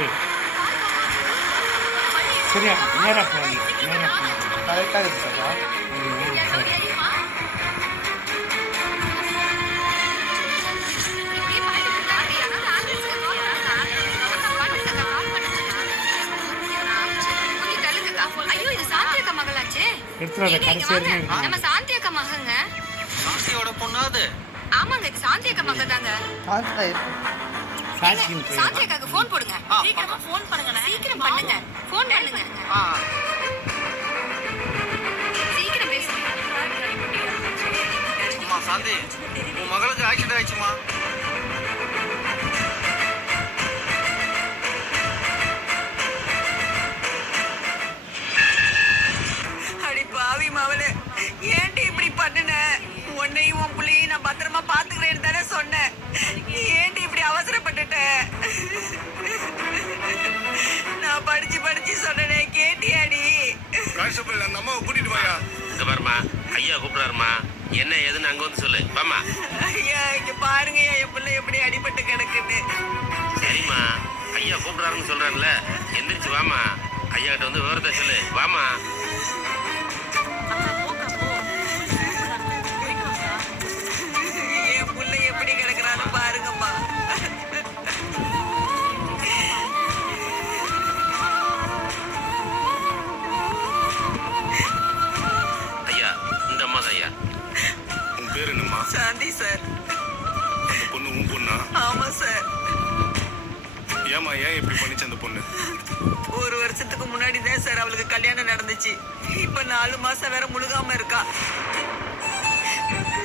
போடு. சரியா நேராக போகணும், நேராக போகணும். கரெக்டாக இருக்குது சார். எடுத்துறாத கடைசி வரைக்கும் நம்ம சாந்தி அக்கா மகங்க. சாந்தியோட பொண்ணாது? ஆமாங்க, இது சாந்தி அக்கா மக தாங்க. சாட்சியம் சாந்தி அக்காக்கு ஃபோன் போடுங்க. சீக்கிரமா ஃபோன் பண்ணுங்க. சீக்கிரம் பண்ணுங்க. ஃபோன் பண்ணுங்க. சீக்கிரம் பேசுங்க. அம்மா சாந்தி, உன் மகளுக்கு ஆக்சிடென்ட் ஆயிடுச்சுமா. அடி பாவி மவளே, ஏன்டி இப்படி பண்ணுன? உன்னையும் உன் புள்ளையும் நான் பத்திரமா பாத்துக்கிறேன்னு தானே சொன்னேன். ஏன்டி இப்படி அவசரப்பட்டுட்ட? நான் படிச்சு படிச்சு சொன்னேனே, கேட்டியாடி? கான்ஸ்டபிள், அந்த அம்மாவை கூட்டிட்டு வாயா. இந்த பாருமா, ஐயா கூப்பிடாருமா. என்ன ஏதுன்னு அங்க வந்து சொல்லு. வாமா. ஐயா, இங்க பாருங்க, என் பிள்ளை எப்படி அடிபட்டு கிடக்குன்னு. சரிம்மா, ஐயா கூப்பிடாருன்னு சொல்றான்ல, எந்திரிச்சு வாமா. ஐயா கிட்ட வந்து விவரத்தை சொல்லு. வாமா. என் புள்ள எப்படி கிடக்குறான்னு பாருங்கம்மா. ஐயா, இந்த அம்மா தான் ஐயா. உன் பேர் என்னம்மா? சாந்தி சார். அந்த பொண்ணு உன் பொண்ணா? ஆமா சார். ஏமா, ஏன் இப்படி பண்ணிச்சு அந்த பொண்ணு? ஒரு வருஷத்துக்கு முன்னாடி தான் சார் அவளுக்கு கல்யாணம் நடந்துச்சு. இப்ப 4 மாசம் வேற முழுகாம இருக்கா.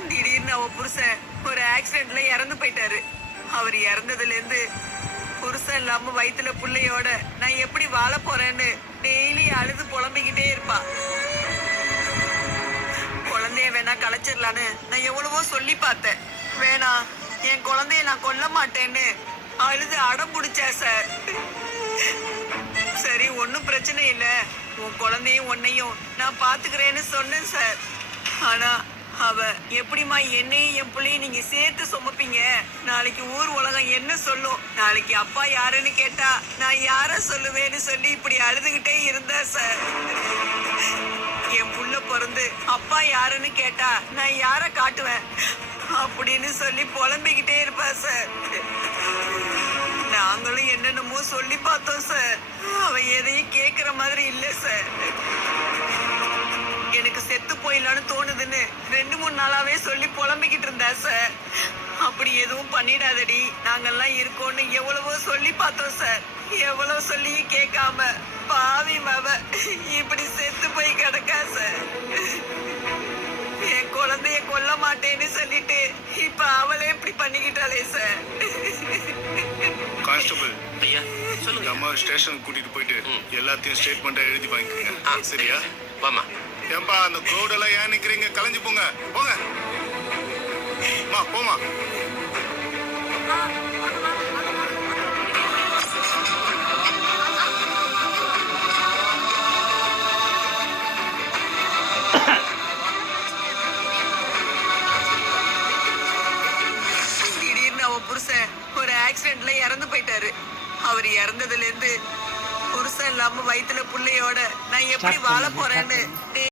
திடீர்னு அவ புருஷன் ஒரு ஆக்சிடென்ட்ல இறந்து போயிட்டாரு. அவர் இறந்ததுல இருந்து புருஷன் இல்லாம வயித்துல புள்ளையோட நான் எப்படி வாழ போறேன்னு டெய்லி அழுது புலம்பிக்கிட்டே இருப்பா. குழந்தைய வேணா கலைச்சிடலான்னு நான் எவ்வளவோ சொல்லி பார்த்தேன். வேணாம், என் குழந்தைய நான் கொல்ல மாட்டேன்னு அழுது அடம் பிடிச்சா சார். சரி, ஒன்றும் பிரச்சனை இல்லை, உன் குழந்தையும் உன்னையும் நான் பாத்துக்கிறேன்னு சொன்னேன் சார். ஆனா அவ எப்படிமா என்னையும் என் பிள்ளையும் நீங்க சேர்த்து சுமப்பீங்க? நாளைக்கு ஊர் உலகம் என்ன சொல்லும்? நாளைக்கு அப்பா யாருன்னு கேட்டா நான் யார சொல்லுவேன்னு சொல்லி இப்படி அழுதுகிட்டே இருந்தா சார். என் புள்ள பிறந்து அப்பா யாருன்னு கேட்டா நான் யார காட்டுவேன் அப்படின்னு சொல்லி புலம்பிக்கிட்டே இருப்பா சார். நாங்களும் என்னென்னமோ சொல்லி பார்த்தோம் சார். அவ எதையும் கேட்குற மாதிரி இல்லை சார். எனக்கு செத்து போயிடலான்னு தோணுதுன்னு 2-3 நாளாவே சொல்லி புலம்பிக்கிட்டு இருந்தா சார். அப்படி எதுவும் பண்ணிடாதடி, நாங்கெல்லாம் இருக்கோன்னு எவ்வளவோ சொல்லி பார்த்தோம் சார். எவ்வளவு சொல்லியும் கேட்காம பாவி மவ இப்படி செத்து போய் கிடக்கா சார். என் குழந்தைய கொல்ல மாட்டேன்னு சொல்லிட்டு இப்ப அவளே இப்படி பண்ணிக்கிட்டாளே சார். கான்ஸ்டபிள், ஐயா சொல்லுங்க. இந்த அம்மாவை ஸ்டேஷனுக்கு கூட்டிட்டு போயிட்டு எல்லாத்தையும் ஸ்டேட்மெண்ட்டா எழுதி வாங்கிக்கோங்க. சரியா? வாமா. ஏன்பா, அந்த க்ரௌடெல்லாம் ஏன் நிக்கிறீங்க? கலைஞ்சு போங்க, போங்க. மா, போமா. திடீர்னு அவ புருஷன் ஒரு ஆக்சிடென்ட்ல இறந்து போயிட்டாரு. அவர் இறந்ததுல இருந்து புருஷன் இல்லாம வயித்துல புள்ளையோட நான் எப்படி வாழ போறேன்னு